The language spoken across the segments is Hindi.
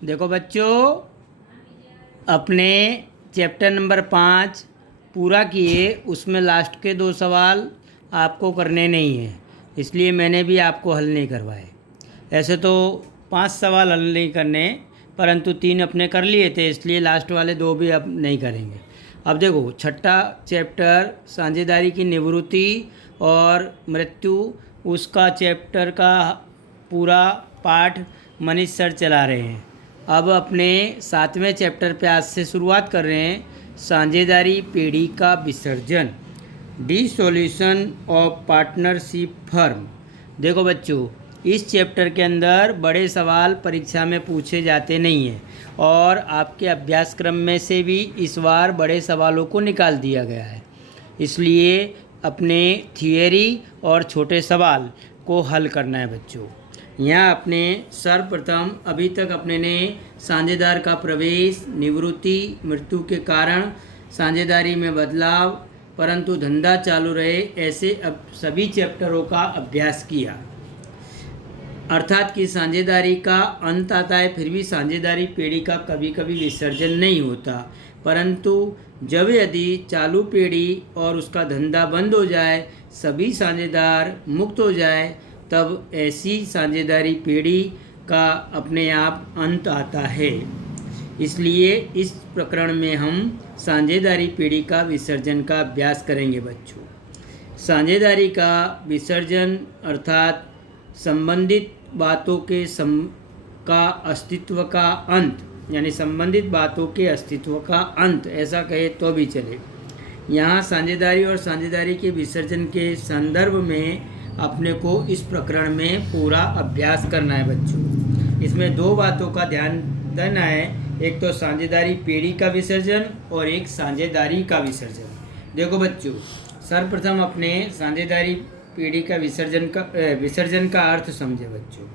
देखो बच्चों, अपने चैप्टर नंबर 5 पूरा किए, उसमें लास्ट के 2 सवाल आपको करने नहीं हैं, इसलिए मैंने भी आपको हल नहीं करवाए। ऐसे तो 5 सवाल हल नहीं करने, परंतु 3 अपने कर लिए थे, इसलिए लास्ट वाले 2 भी अब नहीं करेंगे। अब देखो, छठा चैप्टर साझेदारी की निवृत्ति और मृत्यु, उसका चैप्टर का पूरा पाठ मनीष सर चला रहे हैं। अब अपने 7वें चैप्टर पे आज से शुरुआत कर रहे हैं, साझेदारी पीढ़ी का विसर्जन, डिसोल्यूशन ऑफ पार्टनरशिप फर्म। देखो बच्चों, इस चैप्टर के अंदर बड़े सवाल परीक्षा में पूछे जाते नहीं हैं और आपके अभ्यासक्रम में से भी इस बार बड़े सवालों को निकाल दिया गया है, इसलिए अपने थियरी और छोटे सवाल को हल करना है बच्चों। यहाँ अपने सर्वप्रथम अभी तक अपने ने साझेदार का प्रवेश, निवृत्ति, मृत्यु के कारण, साझेदारी में बदलाव, परंतु धंधा चालू रहे, ऐसे अब सभी चैप्टरों का अभ्यास किया। अर्थात कि साझेदारी का अंत आता है, फिर भी साझेदारी पीढ़ी का कभी कभी विसर्जन नहीं होता, परंतु जब यदि चालू पीढ़ी और उसका धंधा बंद हो जाए, सभी साझेदार मुक्त हो जाए, तब ऐसी साझेदारी पीढ़ी का अपने आप अंत आता है। इसलिए इस प्रकरण में हम साझेदारी पीढ़ी का विसर्जन का अभ्यास करेंगे बच्चों। साझेदारी का विसर्जन अर्थात संबंधित बातों के का अस्तित्व का अंत, यानी संबंधित बातों के अस्तित्व का अंत, ऐसा कहे तो भी चले। यहाँ साझेदारी और साझेदारी के विसर्जन के संदर्भ में अपने को इस प्रकरण में पूरा अभ्यास करना है बच्चों। इसमें 2 बातों का ध्यान देना है, एक तो साझेदारी पीढ़ी का विसर्जन और एक साझेदारी का विसर्जन। देखो बच्चों, सर्वप्रथम अपने साझेदारी पीढ़ी का विसर्जन का अर्थ समझे बच्चों।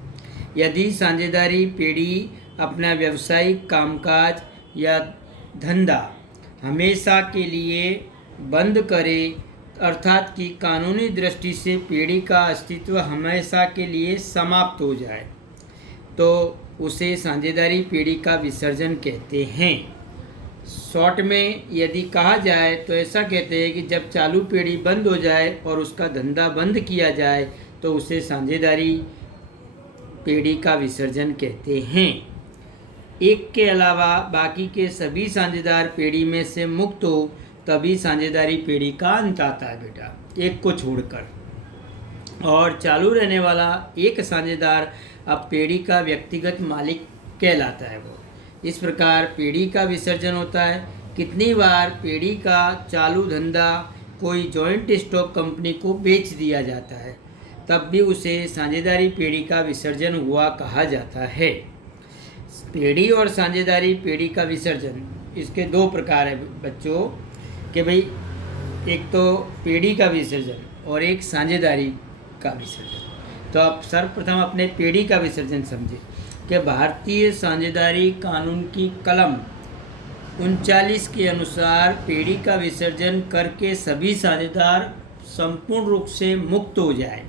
यदि साझेदारी पीढ़ी अपना व्यावसायिक कामकाज या धंधा हमेशा के लिए बंद करे, अर्थात कि कानूनी दृष्टि से पीढ़ी का अस्तित्व हमेशा के लिए समाप्त हो जाए, तो उसे साझेदारी पीढ़ी का विसर्जन कहते हैं। शॉर्ट में यदि कहा जाए तो ऐसा कहते हैं कि जब चालू पीढ़ी बंद हो जाए और उसका धंधा बंद किया जाए, तो उसे साझेदारी पीढ़ी का विसर्जन कहते हैं। एक के अलावा बाकी के सभी साझेदार पीढ़ी में से मुक्त हो, तभी साझेदारी पीढ़ी का अंत आता है बेटा, एक को छोड़कर। और चालू रहने वाला एक साझेदार अब पीढ़ी का व्यक्तिगत मालिक कहलाता है वो। इस प्रकार पीढ़ी का विसर्जन होता है। कितनी बार पीढ़ी का चालू धंधा कोई जॉइंट स्टॉक कंपनी को बेच दिया जाता है, तब भी उसे साझेदारी पीढ़ी का विसर्जन हुआ कहा जाता है। पीढ़ी और साझेदारी पीढ़ी का विसर्जन, इसके 2 प्रकार है बच्चों, कि भाई एक तो पीढ़ी का विसर्जन और एक साझेदारी का विसर्जन। तो आप सर्वप्रथम अपने पीढ़ी का विसर्जन समझे कि भारतीय साझेदारी कानून की कलम 39 के अनुसार पीढ़ी का विसर्जन करके सभी साझेदार संपूर्ण रूप से मुक्त हो जाए,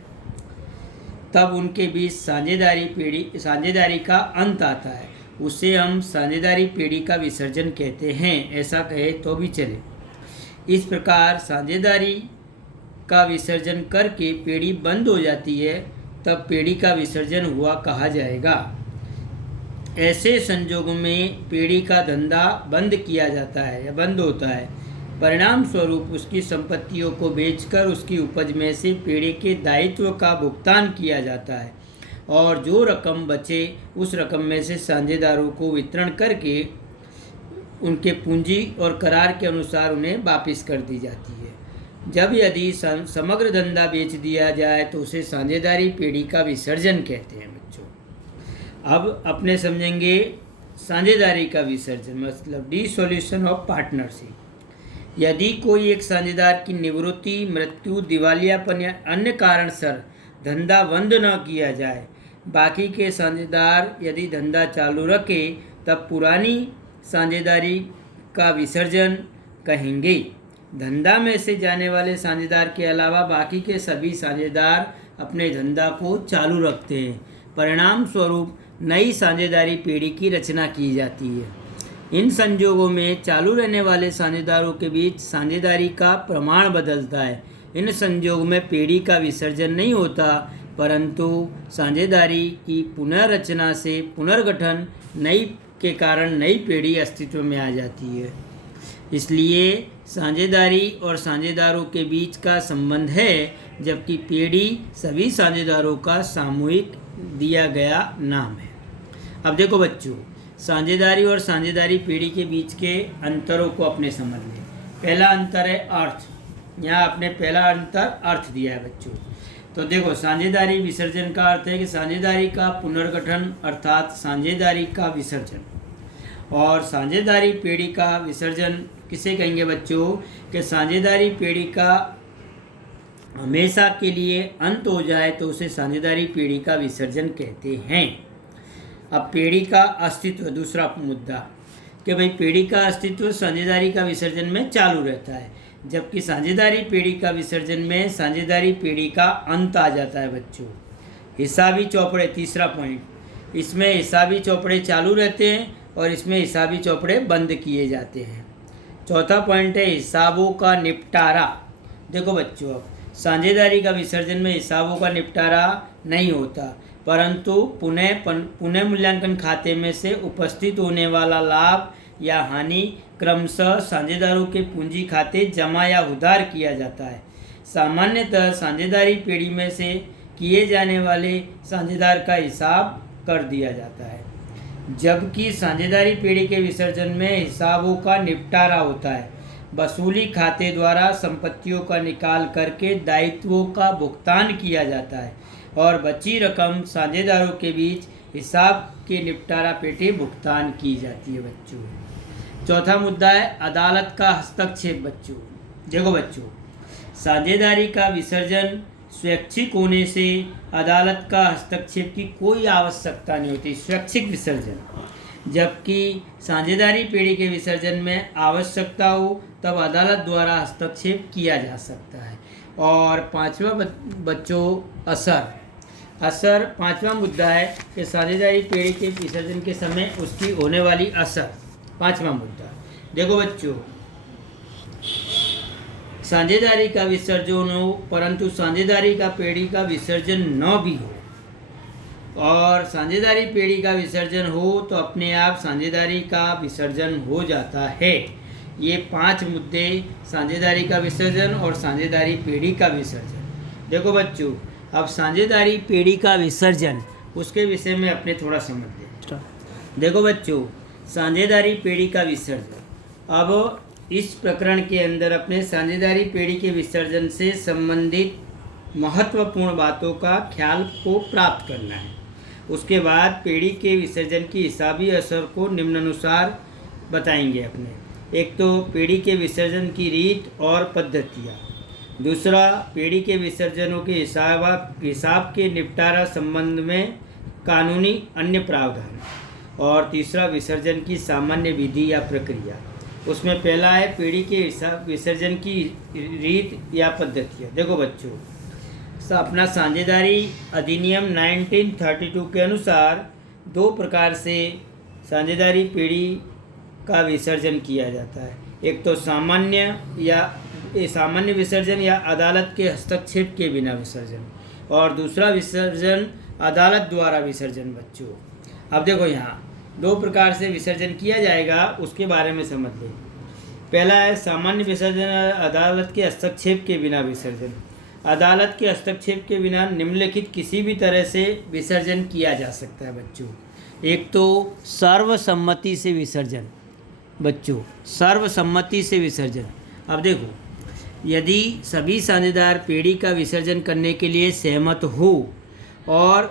तब उनके बीच साझेदारी का अंत आता है। उसे हम साझेदारी पीढ़ी का विसर्जन कहते हैं, ऐसा कहे तो भी चले। इस प्रकार साझेदारी का विसर्जन करके पीढ़ी बंद हो जाती है, तब पीढ़ी का विसर्जन हुआ कहा जाएगा। ऐसे संजोगों में पीढ़ी का धंधा बंद किया जाता है या बंद होता है, परिणाम स्वरूप उसकी संपत्तियों को बेचकर उसकी उपज में से पीढ़ी के दायित्व का भुगतान किया जाता है और जो रकम बचे उस रकम में से साझेदारों को वितरण करके उनके पूंजी और करार के अनुसार उन्हें वापस कर दी जाती है। जब यदि समग्र धंधा बेच दिया जाए तो उसे साझेदारी पीढ़ी का विसर्जन कहते हैं बच्चों। अब अपने समझेंगे साझेदारी का विसर्जन, मतलब डिसोल्यूशन ऑफ पार्टनरशिप। यदि कोई एक साझेदार की निवृत्ति, मृत्यु, दिवालियापन या अन्य कारणसर धंधा बंद न किया जाए, बाकी के साझेदार यदि धंधा चालू रखे, तब पुरानी साझेदारी का विसर्जन कहेंगे। धंधा में से जाने वाले साझेदार के अलावा बाकी के सभी साझेदार अपने धंधा को चालू रखते हैं। परिणाम स्वरूप नई साझेदारी पीढ़ी की रचना की जाती है। इन संजोगों में चालू रहने वाले साझेदारों के बीच साझेदारी का प्रमाण बदलता है। इन संजोगों में पीढ़ी का विसर्जन नहीं होता, परंतु साझेदारी की पुनर्रचना से पुनर्गठन नई के कारण नई पीढ़ी अस्तित्व में आ जाती है। इसलिए साझेदारी और साझेदारों के बीच का संबंध है, जबकि पीढ़ी सभी साझेदारों का सामूहिक दिया गया नाम है। अब देखो बच्चों, साझेदारी और साझेदारी पीढ़ी के बीच के अंतरों को अपने समझ लें। पहला अंतर है अर्थ। यहाँ आपने पहला अंतर अर्थ दिया है बच्चों। तो देखो, साझेदारी विसर्जन का अर्थ है कि साझेदारी का पुनर्गठन अर्थात साझेदारी का विसर्जन, और साझेदारी पीढ़ी का विसर्जन किसे कहेंगे बच्चों कि साझेदारी पीढ़ी का हमेशा के लिए अंत हो जाए तो उसे साझेदारी पीढ़ी का विसर्जन कहते हैं। अब पीढ़ी का अस्तित्व, दूसरा मुद्दा कि भाई पीढ़ी का अस्तित्व साझेदारी का विसर्जन में चालू रहता है, जबकि साझेदारी पीढ़ी का विसर्जन में साझेदारी पीढ़ी का अंत आ जाता है बच्चों। हिसाबी चौपड़े, तीसरा पॉइंट, इसमें हिसाबी चौपड़े चालू रहते हैं और इसमें हिसाबी चौपड़े बंद किए जाते हैं। चौथा पॉइंट है हिसाबों का निपटारा। देखो बच्चों, अब साझेदारी का विसर्जन में हिसाबों का निपटारा नहीं होता, परंतु पुनः मूल्यांकन खाते में से उपस्थित होने वाला लाभ या हानि क्रमशः साझेदारों के पूंजी खाते जमा या उधार किया जाता है। सामान्यतः साझेदारी पीढ़ी में से किए जाने वाले साझेदार का हिसाब कर दिया जाता है, जबकि साझेदारी पीढ़ी के विसर्जन में हिसाबों का निपटारा होता है। वसूली खाते द्वारा संपत्तियों का निकाल करके दायित्वों का भुगतान किया जाता है और बची रकम साझेदारों के बीच हिसाब के निपटारा पेटे भुगतान की जाती है बच्चों। चौथा मुद्दा है अदालत का हस्तक्षेप बच्चों। देखो बच्चों, साझेदारी का विसर्जन स्वैच्छिक होने से अदालत का हस्तक्षेप की कोई आवश्यकता नहीं होती, स्वैच्छिक विसर्जन। जबकि साझेदारी पीढ़ी के विसर्जन में आवश्यकता हो तब अदालत द्वारा हस्तक्षेप किया जा सकता है। और पांचवा बच्चों असर पांचवा मुद्दा है कि साझेदारी पीढ़ी के विसर्जन के समय उसकी होने वाली असर। पांचवा मुद्दा, देखो बच्चों, साझेदारी का विसर्जन हो परंतु साझेदारी का पीढ़ी का विसर्जन न भी हो, और साझेदारी पीढ़ी का विसर्जन हो तो अपने आप साझेदारी का विसर्जन हो जाता है। ये 5 मुद्दे साझेदारी का विसर्जन और साझेदारी पीढ़ी का विसर्जन। देखो बच्चों, अब साझेदारी पीढ़ी का विसर्जन उसके विषय में अपने थोड़ा समझ लें। देखो बच्चों, साझेदारी पीढ़ी का विसर्जन, अब इस प्रकरण के अंदर अपने साझेदारी पीढ़ी के विसर्जन से संबंधित महत्वपूर्ण बातों का ख्याल को प्राप्त करना है। उसके बाद पीढ़ी के विसर्जन की हिसाबी असर को निम्नानुसार बताएंगे अपने। एक तो पीढ़ी के विसर्जन की रीत और पद्धतियाँ, दूसरा पीढ़ी के विसर्जनों के हिसाब के निपटारा संबंध में कानूनी अन्य प्रावधान, और तीसरा विसर्जन की सामान्य विधि या प्रक्रिया। उसमें पहला है पीढ़ी के विसर्जन की रीत या पद्धतियाँ। देखो बच्चों, अपना साझेदारी अधिनियम 1932 के अनुसार 2 प्रकार से साझेदारी पीढ़ी का विसर्जन किया जाता है। एक तो सामान्य विसर्जन या अदालत के हस्तक्षेप के बिना विसर्जन, और दूसरा विसर्जन अदालत द्वारा विसर्जन बच्चों। अब देखो, यहाँ 2 प्रकार से विसर्जन किया जाएगा, उसके बारे में समझ लें। पहला है सामान्य विसर्जन, अदालत के हस्तक्षेप के बिना विसर्जन। अदालत के हस्तक्षेप के बिना निम्नलिखित किसी भी तरह से विसर्जन किया जा सकता है बच्चों। एक तो सर्वसम्मति से विसर्जन बच्चों, सर्वसम्मति से विसर्जन। अब देखो, यदि सभी साझेदार पीढ़ी का विसर्जन करने के लिए सहमत हो और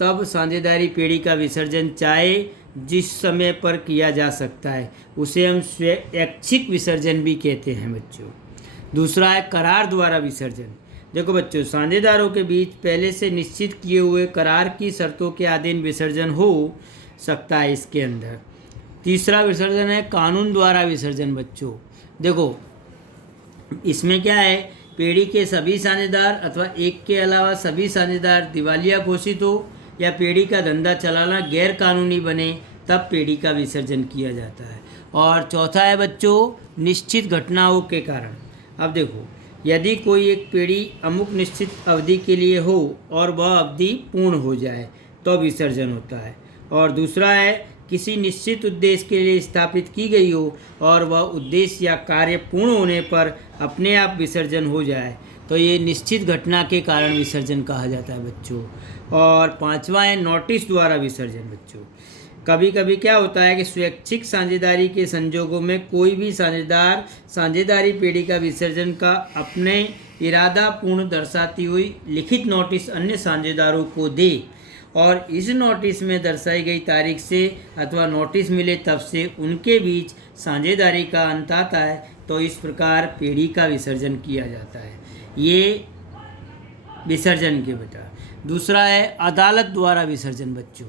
तब साझेदारी पीढ़ी का विसर्जन चाहे जिस समय पर किया जा सकता है, उसे हम स्वैच्छिक विसर्जन भी कहते हैं बच्चों। दूसरा है करार द्वारा विसर्जन। देखो बच्चों, साझेदारों के बीच पहले से निश्चित किए हुए करार की शर्तों के अधीन विसर्जन हो सकता है इसके अंदर। तीसरा विसर्जन है कानून द्वारा विसर्जन बच्चों। देखो, इसमें क्या है, पीढ़ी के सभी साझेदार अथवा एक के अलावा सभी साझेदार दिवालिया घोषित हो या पेड़ी का धंधा चलाना गैर कानूनी बने तब पेड़ी का विसर्जन किया जाता है। और चौथा है बच्चों निश्चित घटनाओं के कारण। अब देखो, यदि कोई एक पेड़ी अमुक निश्चित अवधि के लिए हो और वह अवधि पूर्ण हो जाए तो विसर्जन होता है। और दूसरा है किसी निश्चित उद्देश्य के लिए स्थापित की गई हो और वह उद्देश्य या कार्य पूर्ण होने पर अपने आप विसर्जन हो जाए तो ये निश्चित घटना के कारण विसर्जन कहा जाता है बच्चों। और पांचवा है नोटिस द्वारा विसर्जन बच्चों। कभी कभी क्या होता है कि स्वैच्छिक साझेदारी के संजोगों में कोई भी साझेदार साझेदारी पेड़ी का विसर्जन का अपने इरादा पूर्ण दर्शाती हुई लिखित नोटिस अन्य साझेदारों को दे और इस नोटिस में दर्शाई गई तारीख से अथवा नोटिस मिले तब से उनके बीच साझेदारी का अंत आता है तो इस प्रकार पेड़ी का विसर्जन किया जाता है। ये विसर्जन के बता। दूसरा है अदालत द्वारा विसर्जन बच्चों।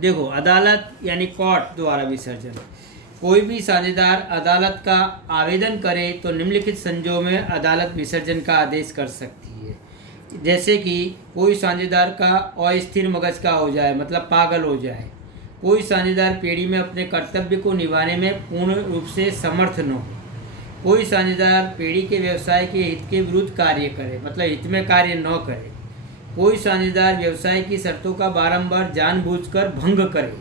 देखो, अदालत यानी कोर्ट द्वारा विसर्जन। कोई भी साझेदार अदालत का आवेदन करे तो निम्नलिखित संजोगों में अदालत विसर्जन का आदेश कर सकती है। जैसे कि कोई साझेदार का अस्थिर मगज का हो जाए, मतलब पागल हो जाए। कोई साझेदार पेड़ी में अपने कर्तव्य को निभाने में पूर्ण रूप से समर्थ न हो। कोई साझेदार पेड़ी के व्यवसाय के हित के विरुद्ध कार्य करे, मतलब हित में कार्य न करे। कोई साझेदार व्यवसाय की शर्तों का बारंबार जानबूझकर भंग करे।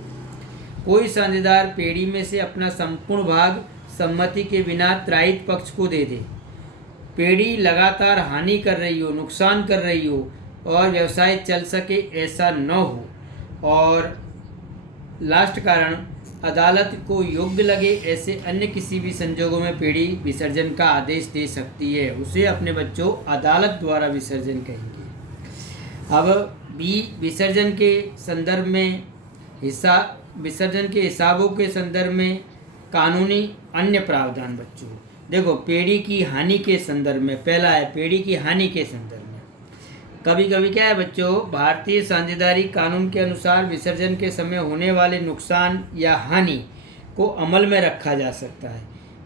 कोई साझेदार पेड़ी में से अपना संपूर्ण भाग सम्मति के बिना त्रायित पक्ष को दे दे। पेड़ी लगातार हानि कर रही हो, नुकसान कर रही हो और व्यवसाय चल सके ऐसा न हो। और लास्ट कारण अदालत को योग्य लगे ऐसे अन्य किसी भी संजोगों में पेड़ी विसर्जन का आदेश दे सकती है। उसे अपने बच्चों अदालत द्वारा विसर्जन कहेंगे। अब बी विसर्जन के संदर्भ में विसर्जन के हिसाबों के संदर्भ में कानूनी अन्य प्रावधान बच्चों। देखो, पेड़ी की हानि के संदर्भ में पहला है पेड़ी की हानि के संदर्भ में। कभी कभी क्या है बच्चों, भारतीय साझेदारी कानून के अनुसार विसर्जन के समय होने वाले नुकसान या हानि को अमल में रखा जा सकता है।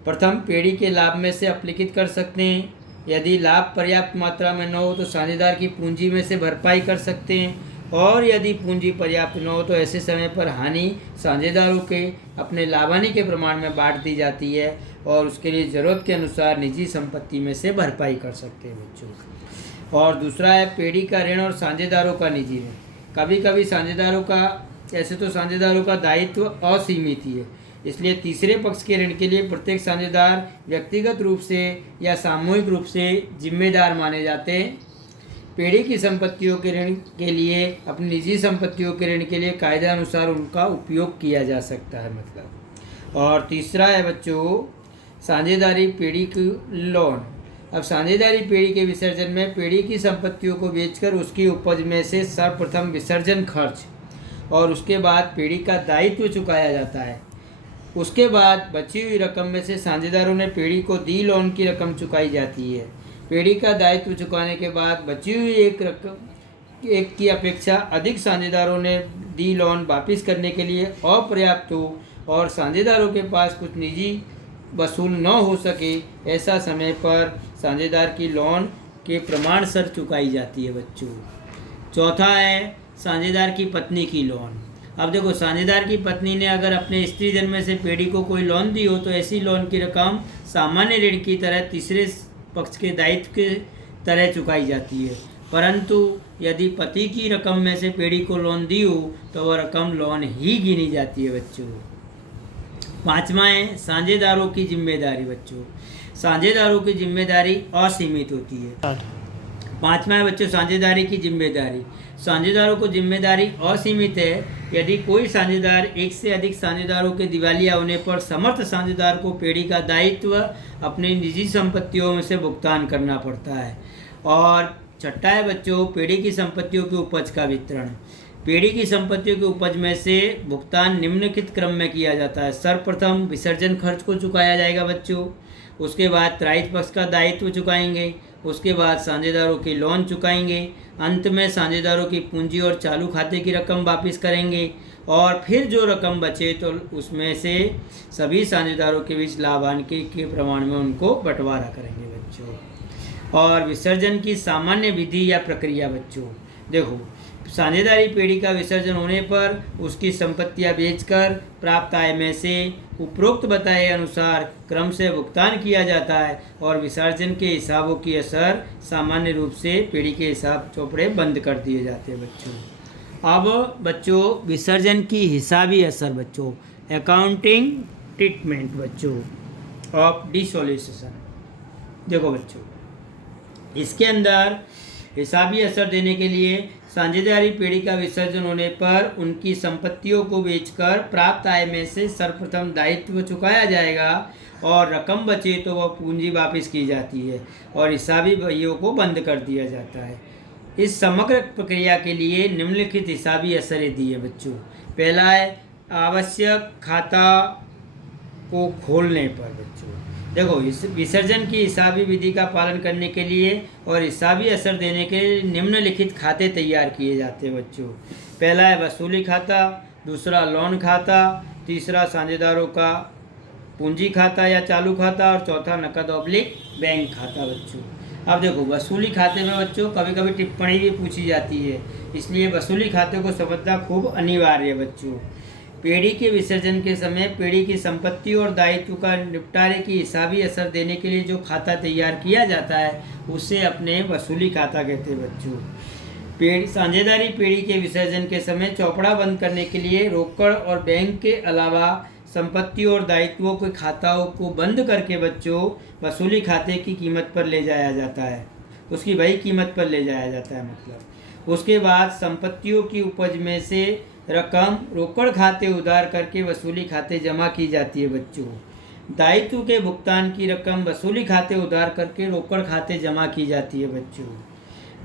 प्रथम, पेड़ी के लाभ में से अपलिखित कर सकते हैं। यदि लाभ पर्याप्त मात्रा में न हो तो साझेदार की पूंजी में से भरपाई कर सकते हैं और यदि पूंजी पर्याप्त न हो तो ऐसे समय पर हानि साझेदारों के अपने लाभानी के प्रमाण में बांट दी जाती है और उसके लिए ज़रूरत के अनुसार निजी संपत्ति में से भरपाई कर सकते हैं बच्चों। और दूसरा है पेड़ी का ऋण और साझेदारों का निजी ऋण। कभी कभी साझेदारों का ऐसे तो साझेदारों का दायित्व असीमित ही है, इसलिए तीसरे पक्ष के ऋण के लिए प्रत्येक साझेदार व्यक्तिगत रूप से या सामूहिक रूप से जिम्मेदार माने जाते हैं। पेड़ी की संपत्तियों के ऋण के लिए अपनी निजी संपत्तियों के ऋण के लिए कायदा अनुसार उनका उपयोग किया जा सकता है मतलब। और तीसरा है बच्चों साझेदारी पेड़ी की लोन। अब साझेदारी पेड़ी के विसर्जन में पेड़ी की संपत्तियों को बेचकर उसकी उपज में से सर्वप्रथम विसर्जन खर्च और उसके बाद पेड़ी का दायित्व चुकाया जाता है। उसके बाद बची हुई रकम में से साझेदारों ने पेड़ी को दी लोन की रकम चुकाई जाती है। पेड़ी का दायित्व चुकाने के बाद बची हुई एक की अपेक्षा अधिक साझेदारों ने दी लोन वापिस करने के लिए अपर्याप्त हो और साझेदारों के पास कुछ निजी वसूल न हो सके, ऐसा समय पर साझेदार की लोन के प्रमाण सर चुकाई जाती है बच्चों। चौथा है साझेदार की पत्नी की लोन। अब देखो, साझेदार की पत्नी ने अगर अपने स्त्रीधन में से पेड़ी को कोई लोन दी हो तो ऐसी लोन की रकम सामान्य ऋण की तरह तीसरे पक्ष के दायित्व के तरह चुकाई जाती है, परंतु यदि पति की रकम में से पेड़ी को लोन दी हो तो वह रकम लोन ही गिनी जाती है बच्चों। पांचवा है साझेदारों की जिम्मेदारी बच्चों। साझेदारों की जिम्मेदारी असीमित होती है। पांचवा है बच्चों साझेदारी की जिम्मेदारी। साझेदारों को जिम्मेदारी असीमित है। यदि कोई साझेदार एक से अधिक साझेदारों के दिवालिया होने पर समर्थ साझेदार को पेड़ी का दायित्व अपनी निजी संपत्तियों में से भुगतान करना पड़ता है। और छठा है बच्चों पेड़ी की संपत्तियों की उपज का वितरण। पेड़ी की संपत्तियों की उपज में से भुगतान निम्नलिखित क्रम में किया जाता है। सर्वप्रथम विसर्जन खर्च को चुकाया जाएगा बच्चों, उसके बाद त्रायित पक्ष का दायित्व चुकाएंगे, उसके बाद साझेदारों की लोन चुकाएंगे, अंत में साझेदारों की पूंजी और चालू खाते की रकम वापस करेंगे और फिर जो रकम बचे तो उसमें से सभी साझेदारों के बीच लाभांश के प्रमाण में उनको बंटवारा करेंगे बच्चों। और विसर्जन की सामान्य विधि या प्रक्रिया बच्चों। देखो, साझेदारी पेढ़ी का विसर्जन होने पर उसकी संपत्तियां बेचकर प्राप्त आय में से उपरोक्त बताए अनुसार क्रम से भुगतान किया जाता है और विसर्जन के हिसाबों की असर सामान्य रूप से पेढ़ी के हिसाब चौपड़े बंद कर दिए जाते हैं बच्चों। अब बच्चों विसर्जन की हिसाबी असर बच्चों, अकाउंटिंग ट्रीटमेंट बच्चों ऑफ डिसोल्यूशन। देखो बच्चों, इसके अंदर हिसाबी असर देने के लिए साझेदारी पेढ़ी का विसर्जन होने पर उनकी संपत्तियों को बेचकर प्राप्त आय में से सर्वप्रथम दायित्व चुकाया जाएगा और रकम बचे तो वह पूंजी वापस की जाती है और हिसाबी बहियों को बंद कर दिया जाता है। इस समग्र प्रक्रिया के लिए निम्नलिखित हिसाबी असर दिए बच्चों। पहला है आवश्यक खाता को खोलने पर बच्चों। देखो, इस विसर्जन की हिसाबी विधि का पालन करने के लिए और हिसाबी असर देने के लिए निम्नलिखित खाते तैयार किए जाते हैं बच्चों। पहला है वसूली खाता, दूसरा लोन खाता, तीसरा साझेदारों का पूंजी खाता या चालू खाता और चौथा नकद/बैंक खाता बच्चों। अब देखो, वसूली खाते में बच्चों कभी कभी टिप्पणी भी पूछी जाती है, इसलिए वसूली खाते को समझना खूब अनिवार्य है बच्चों। पेढ़ी के विसर्जन के समय पेढ़ी की संपत्ति और दायित्व का निपटारे की हिसाबी असर देने के लिए जो खाता तैयार किया जाता है उसे अपने वसूली खाता कहते हैं बच्चों। साझेदारी पेढ़ी के विसर्जन के समय चौपड़ा बंद करने के लिए रोकड़ और बैंक के अलावा संपत्ति और दायित्वों के खाताओं को बंद करके बच्चों वसूली खाते की कीमत पर ले जाया जाता है, उसकी वही कीमत पर ले जाया जाता है मतलब। उसके बाद संपत्तियों की उपज में से रकम रोकड़ खाते उधार करके वसूली खाते जमा की जाती है बच्चों। दायित्व के भुगतान की रकम वसूली खाते उधार करके रोकड़ खाते जमा की जाती है बच्चों।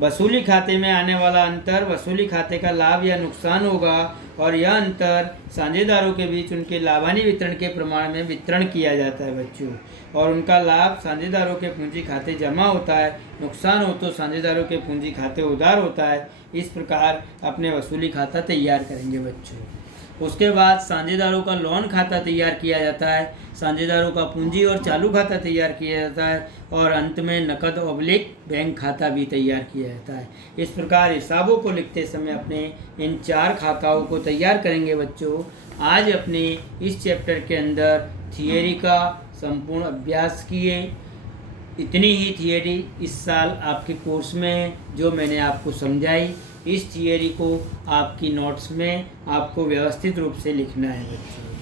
वसूली खाते में आने वाला अंतर वसूली खाते का लाभ या नुकसान होगा और यह अंतर साझेदारों के बीच उनके लाभानी वितरण के प्रमाण में वितरण किया जाता है बच्चों, और उनका लाभ साझेदारों के पूंजी खाते जमा होता है, नुकसान हो तो साझेदारों के पूंजी खाते उधार होता है। इस प्रकार अपने वसूली खाता तैयार करेंगे बच्चों। उसके बाद साझेदारों का लोन खाता तैयार किया जाता है, साझेदारों का पूंजी और चालू खाता तैयार किया जाता है और अंत में नकद/बैंक खाता भी तैयार किया जाता है। इस प्रकार हिसाबों को लिखते समय अपने इन 4 खाताओं को तैयार करेंगे बच्चों। आज अपने इस चैप्टर के अंदर थियरी का संपूर्ण अभ्यास किए। इतनी ही थियरी इस साल आपके कोर्स में है जो मैंने आपको समझाई। इस थियरी को आपकी नोट्स में आपको व्यवस्थित रूप से लिखना है बच्चों।